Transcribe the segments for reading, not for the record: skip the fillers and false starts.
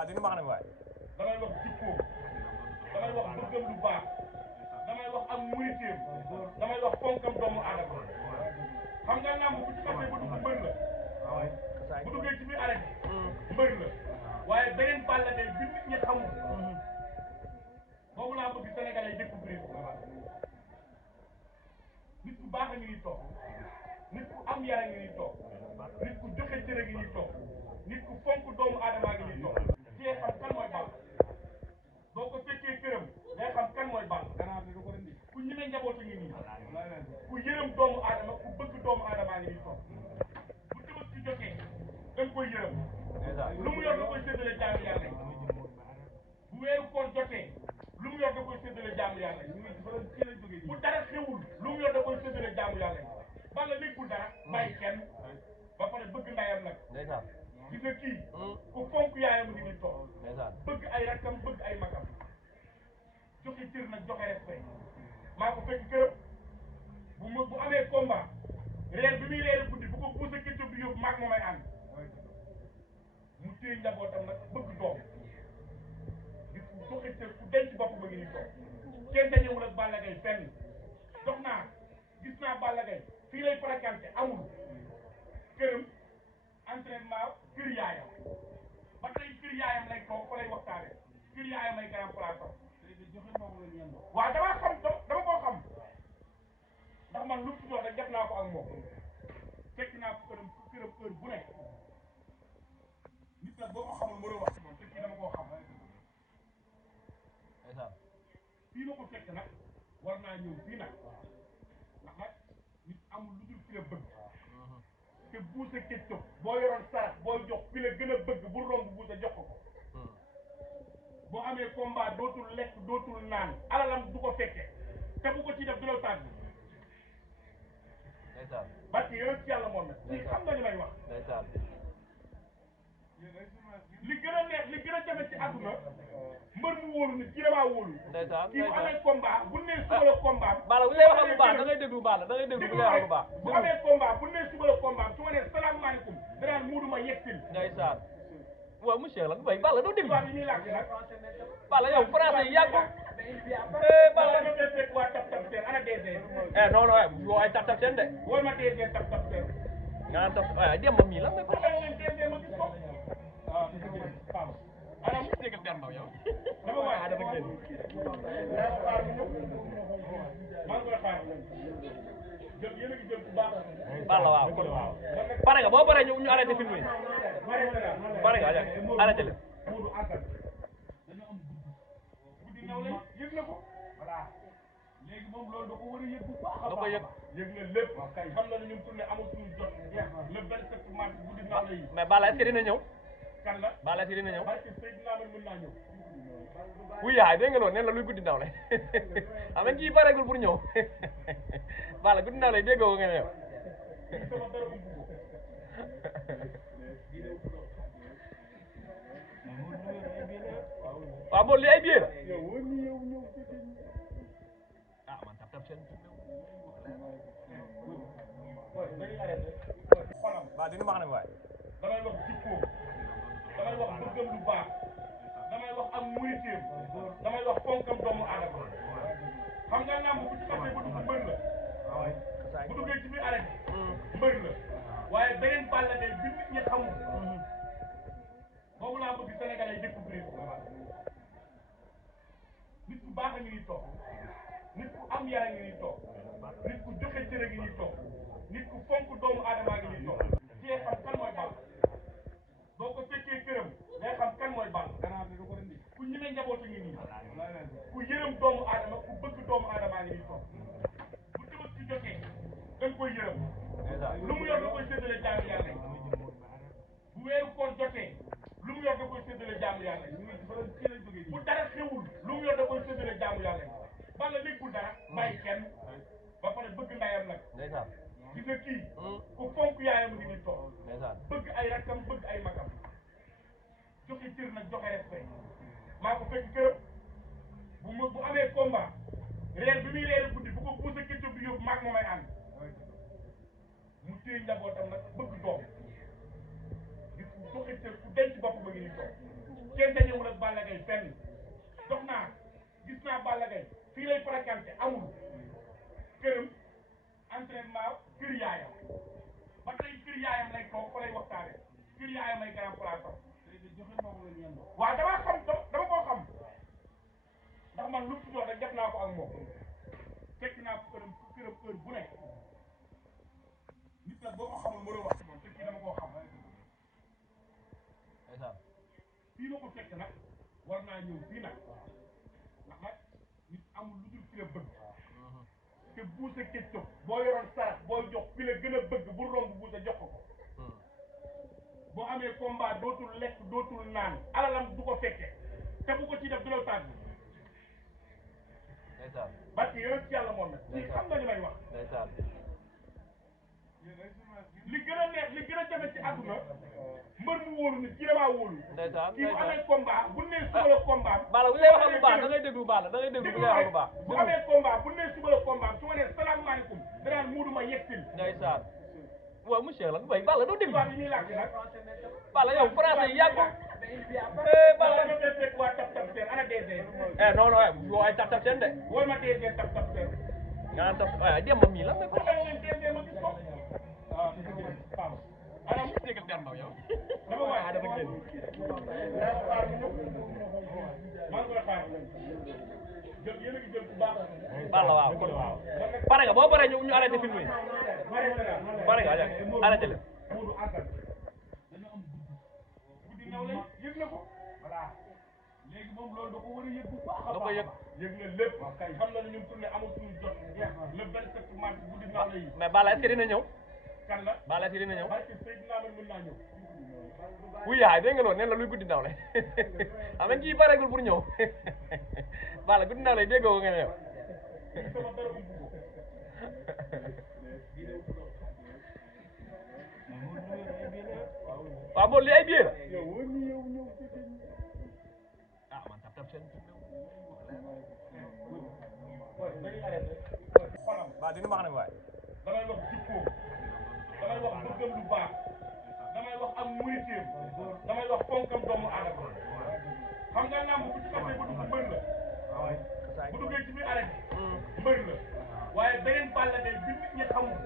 waaw dina baax nag waay. damay wax jikkoom damay wax bëggam lu baax damay wax am muritéem damay wax fonkam doomu aadama xam nga làmb bu ci xasee ba dugg mbër la bu duggee ci biir arène mbër la waaye beneen Balla Gaye bi nit ñi xamul boobu laa bëgg Sénégalais découvrir nit ku baax a ngi nii toog nit ku am yar a ngi nii toog nit ku joxe cër a ngi nii toog nit ku fonk doomu aadama a ngi nii toog ci xam kan mooy Balla boo ko fekkee këram day xam kan mooy Balla ku ñime njaboot a ngi nii ku yërëm doomu aadama ku bëgg doomu aadama a ngi nii toog bu tëbës ci jotee da nga koy yërëm lu mu yor da koy séddale jaamu yàlla yi bu weeru koor jotee lu mu yor da koy séddale jaamu yàlla yi bu dara xewul lu mu yor da koy séddale jaamu yàlla yi Balla léppul dara bàyyi kenn ba pare bëgg ndayam nag gis nga kii ku fonk yaayam ngi ni toog bëgg ay rakkam bëgg ay magam joxe cër nag joxe respect maa ko fekk këram bu amee combat reer bi muy reer guddi bu ko buuse këccëg bi yóbbu maag moomay ànd mu téye njabootam nag bëgg doom gis ku joxe cër ku denc bopp ba ngi ni toog kenn dañewul ak Balla Gaye fenn dox naa gis naa Balla Gaye fii lay fréquenté amul këram entraînement kër yaayam ba tey kër yaayam lay toog fa lay waxtaane kër yaayam ay grand place am waaw damaa xam dama koo xam ndax man lu mu rek def naa ko ak moom fekk naa ko këram heure bu nekk nit nag boo ko xamul mënoo wax ci moom te kii dama koo xam fii ma ko fekk nag war naa ñëw fii nag ndax nag nit amul lu dul fi la bëgg te buuse këccëg boo yoroon sarax booy jox fi la gën a bëgg bu romb buuse jox ko boo amee combat dootul lekk dootul naan alalam du ko fekke te bu ko ci def du la tàgg parce que yoon ci yàlla moom na ci xam nga li may wax li gën a neex li gën a jafe ci àdduna mbër mu wóolu nit ki damaa wóolu kii bu amee combat bu nee suba la combat Balla bu lay waxal bu baax da ngay déglu Balla da ngay déglu bu lay waxal bu baax bu amee combat bu nee suba la combat su ma nee salaamaaleykum danaan muudu ma yegsil ndeysaan waaw monsieur lan bay Balla doo déglu yi ñuy làkk nag Balla yow français yi yàgg Balla ma koy fekk waa tap tap seen ana DG non non yow ay tap tap seen de wol ma DG tap tap seen nga naan tap waaye dem ma mii lan nga ko leen DG ma gis ko ana mu déggal gan yow dama waay dafa génn maa ngi koy xaar jël yéen a ngi jël bu baax Balla waaw kon waaw pare nga boo paree ñu arrêté film yi pare nga arrêté leen Modou Assane dañu am guddi naw lay yëg na ko voilà léegi moom loolu da ko war a yëg bu baax da ko yëg yëg na lépp xam na ne ñun tourné amul suñu jot le 27 mars guddi naw lay mais Balla est-ce que dina ñëw kan la Balla est-ce que dina ñëw parce que Seydina man mën naa ñëw wuy yaay dégg nga loolu nee na luy guddi ndaw lay xam nga kii pareegul pour ñëw Balla guddi ndaw lay déggoo nga ne yow sama dara umbu ko waaw bon lii ay billet la man tap tap seen waaw dina baax nag waay damay wax jikkoom damay wax bëggam lu baax damay wax am muritéem damay wax fonkam doomu aadama xam nga làmb bu ci xasee ba dugg mbër la bu duggee ci biir arène mbër la waaye beneen Balla Gaye bi nit ñi xamul boobu laa bëgg Sénégalais découvrir nit ku baax a ngi nii toog nit ku am yar a ngi nii toog nit ku joxe cër a ngi nii toog nit ku fonk doomu aadama a ngi nii toog ci xam kan mooy Balla boo ko fekkee këram day xam kan mooy Balla ku ñime njaboot a ngi nii ku yërëm doomu aadama ku bëgg doomu aadama a ngi nii toog bu tëbës ci jotee da nga koy yërëm lu mu yor da koy séddale jaamu yàlla yi bu weeru koor jotee lu mu yor da koy séddale jaamu yàlla yi bu dara xewul lu mu yor da koy séddale jaamu yàlla yi Balla léppul dara bàyyi kenn ba pare bëgg ndayam nag gis nga kii ku fonk yaayam ngi nii toog bëgg ay rakkam bëgg ay magam joxe cër nag joxe respect maa ko fekk këram bu amee combat reer bi muy reer guddi bu ko buuse këccëg bi yóbbu maag moomay ànd mu téye njabootam nag bëgg doom gis ku joxe cër ku denc bopp ba ngi nii toog kenn dañewul ak Balla Gaye fenn dox naa gis naa Balla Gaye fii lay fréquenté amul këram entraînement kër yaayam ba tey kër yaayam lay toog fa lay waxtaane kër yaayam ay grand place am waaw damaa xam dama koo xam ndax man lu mu doon rek def naa ko ak moom fekk naa ko këram heure bu nekk nit nag boo ko xamul mënoo wax ci moom te kii dama koo xam fii ma ko fekk nag war naa ñëw fii nag ndax nag nit amul lu dul fi la bëgg te buusa kéccëg boo yoroon sarax booy jox fi la gën a bëgg bu romb buusa jox ko boo amee combat dootul lekk dootul naan alalam du ko fekke te bu ko ci def du la tàgg parce que yow ci yàlla moom nag ci xam nga li may wax li gën a neex li gën a jafe ci àdduna mbër mu wóolu nit ki damaa wóolu kii bu amee combat bu nee suba la combat Balla bu lay waxal bu baax da ngay déglu Balla da ngay déglu bu lay waxal bu baax bu amee combat bu nee suba la combat su ma nee salaamaaleykum danaan muudu ma yegsil ndeysaan waaw monsieur lan way Balla doo déglu tubaab yi ñuy làkk nag Balla yow français yi yàgg Balla ma fee fekk waa tap tap seen ana DG non non yoo ay tap tap seen de wol ma DG tap tap seen nga naan tap waaye dem ma mii la mais waxal leen DG ma gis ko waaw anam déggal der ndaw yow dama waay dafa génn maa ngi koy xaar jël yéen a ngi jël bu baax Balla waaw kon pare nga boo paree ñu arrêté film yi pare nga arrêté leen Moodu àggal dañoo am guddi naw lay yëg na ko voilà léegi moom loolu da ko war a yëg bu baax a da ko baax yëg yëg na lépp xam na ne ñun tourné amul suñu jot le 27 mars guddi naw lay mais Balla est-ce que dina ñëw kan la Balla est-ce que dina ñëw parce que Seydina man mën naa ñëw wuy yaay dégg nga noonu nen la luy guddi ndaw le xam nga kii pareegul pour ñëw Balla guddi ndaw lay déggoo nga ne yow sama dara umbu ko waaw moom li ay biir la ah man tap tap seen dañuy arrêté xolam waaw dina ma xam ne waay damay wax jikkoom damay wax bëggam lu baax damay wax am muritéem damay wax fonkam doomu aadama xam nga lamb bu ci xasee ba dugg mbër la bu duggee ci biir arrêté mbër la waaye beneen Balla Gaye bi nit ñi xamul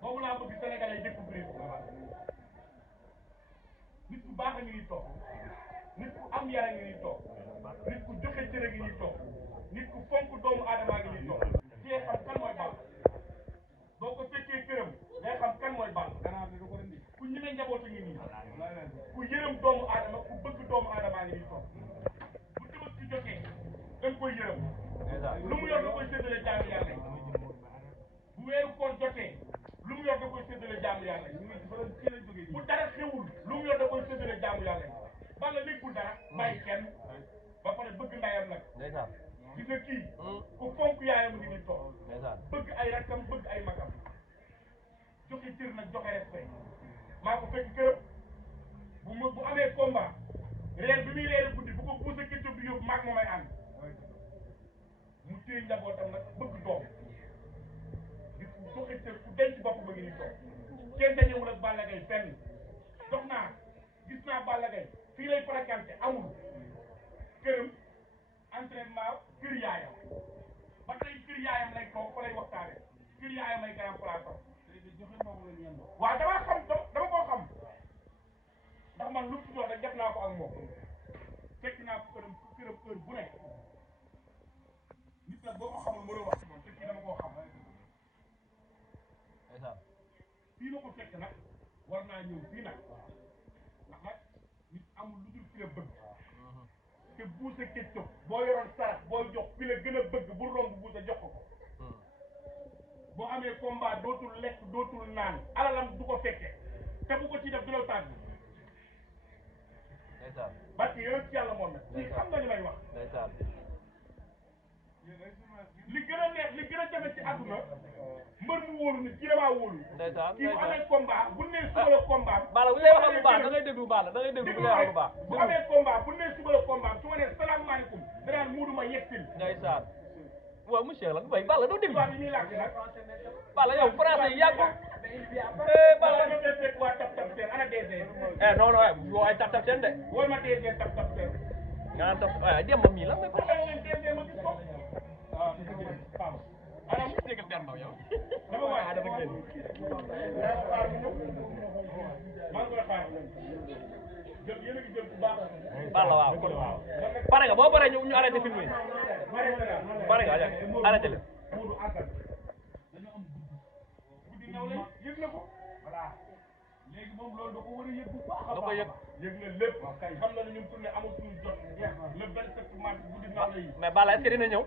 boobu laa bëgg Sénégalais yi découvrir ko nit ku baax a ngi nii toog nit ku am yara ngi nii toog nit ku joxe cër ngi nii toog nit ku fonk doomu aadama ngi nii toog cee xam kan mooy Balla boo ko fekkee këram day xam kan mooy Balla ku ñemee njaboot a ngi nii ku yërëm doomu aadama ku bëgg doomu aadama ngi nii toog bu tëbës ci jotee da nga koy yërëm lu mu yor da koy séddale jaamu yàlla yi bu weeru koor jotee lu mu yor da koy séddale jaamu yàlla yi bu dara xewul lu mu yor da koy séddale jaamu yàlla yi Balla léppul dara bàyyi kenn ba pare bëgg ndayam nag ndeysaan gis nga kii ku fonk yaayam ngi ni toog ndeysaan bëgg ay rakkam bëgg ay magam joxe cër nag joxe respect maa ko fekk këram bu amee combat reer bi muy reer guddi bu ko poussé kécco bi yóbbu maag moomay ànd mu téye njabootam nag bëgg doom di joxe cër ku denc bopp ba ngi ni toog kenn dañewul ak Balla Gaye fenn dox naa gis naa Balla Gaye fii lay fréquenté amul këram entraînement kër yaayam ba tey kër yaayam lay toog fa lay waxtaane kër yaayam ay grand place am waaw damaa xam dama koo xam ndax man lu mu doon rek def naa ko ak moom fekk naa ko këram heure bu nekk nit nag boo ko xamul mënoo wax ci moom te kii dama koo xam fii ma ko fekk nag war naa ñëw fii nag ndax nag nit amul lu dul fi la bëgg te buusa kéccëg boo yoroon sarax booy jox fi la gën a bëgg bu romb buusa jox ko boo amee combat dootul lekk dootul naan alalam du ko fekke te bu ko ci def du la tàgg parce que yow ci yàlla moom nag ci xam nga li may wax li gën a neex li gën a jafe ci àdduna mbër mu wóolu nit ki damaa wóolu kii bu amee combat bu nee suba la combat Balla bu lay waxal bu baax da ngay déglu Balla da ngay déglu bu lay waxal bu baax bu amee combat bu nee suba la combat su ma nee salaamaaleykum danaan muudu ma yegsil ndeysaan waaw monsieur lan way Balla doo déglu tubaab yi ñuy làkk nag Balla yow français yi yàgg Balla ma fee fekk waa tap tap seen ana DG non non woo ay tap tap seen de wol ma DG tap tap seen nga naan tap waaye Demba mii la mais wax leen DG ma gis ko anam déggal Demba yow dama waay dafa génn xaar mu ñëw maa ngi koy xaar jël yéen a ngi jël bu baax Balla waaw pare nga boo paree ñu arrêté film yi pare nga arrêté leen guddi naw lay yëg na ko voilà léegi moom loolu da ko war a yëg bu baax a da ko baax yëg yëg na lépp xam na ne ñun tournée amul suñu jot le 27 mars guddi naw lay mais Balla est-ce que dina ñëw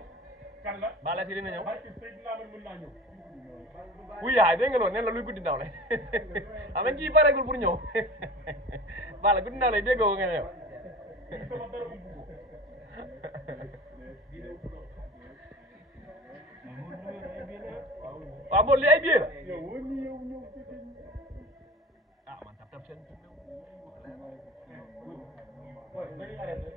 kan la Balla est-ce que dina ñëw parce que Seydina man mën naa ñëw wuy yaay dégg nga loolu nee na luy guddi ndaw lay xam nga kii pareegul pour ñëw Balla guddi ndaw lay déggoo nga ne yow lii sama dara umb ko waaw bon lii ay billet la ah man tap tap seen dañuy arrêté